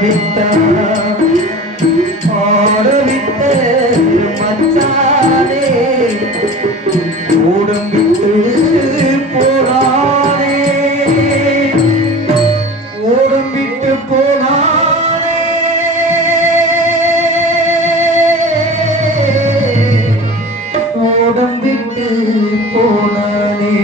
பாடவித்த பாடவித்த மச்சானே ஓடும் விட்டு போனானே ஓடும் விட்டு போனானே ஓடும் விட்டு போனானே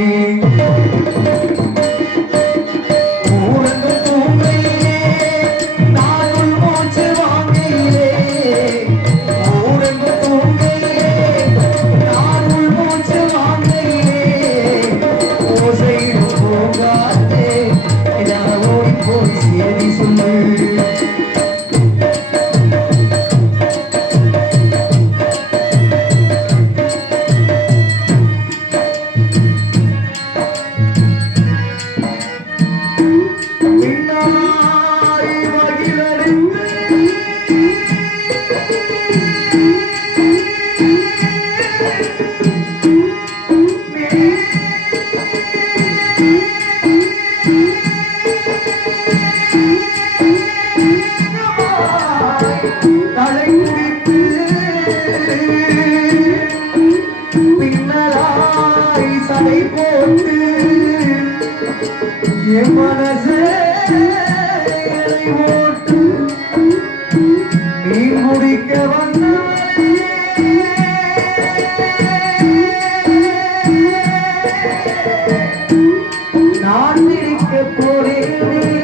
தலைப்பிடித்து பின்னலாய் சதை போட்டு என் மனசே ஓட்டு நீ முடிக்க வந்தாயே. நான் இருக்க போறேன்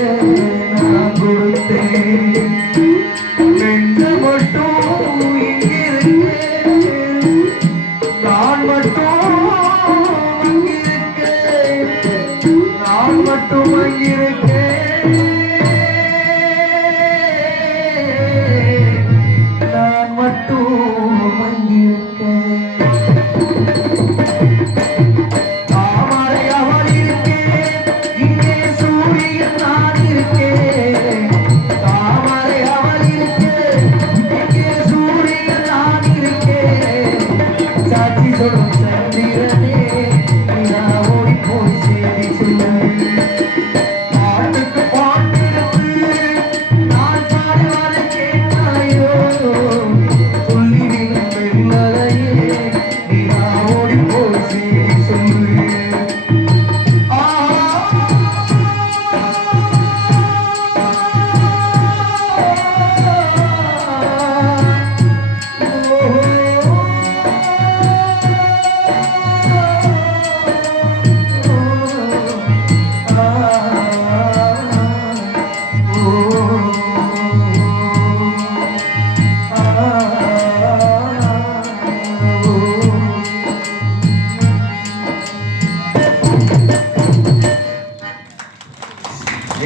பாடுபட்டு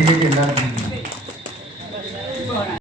એની એનર્જી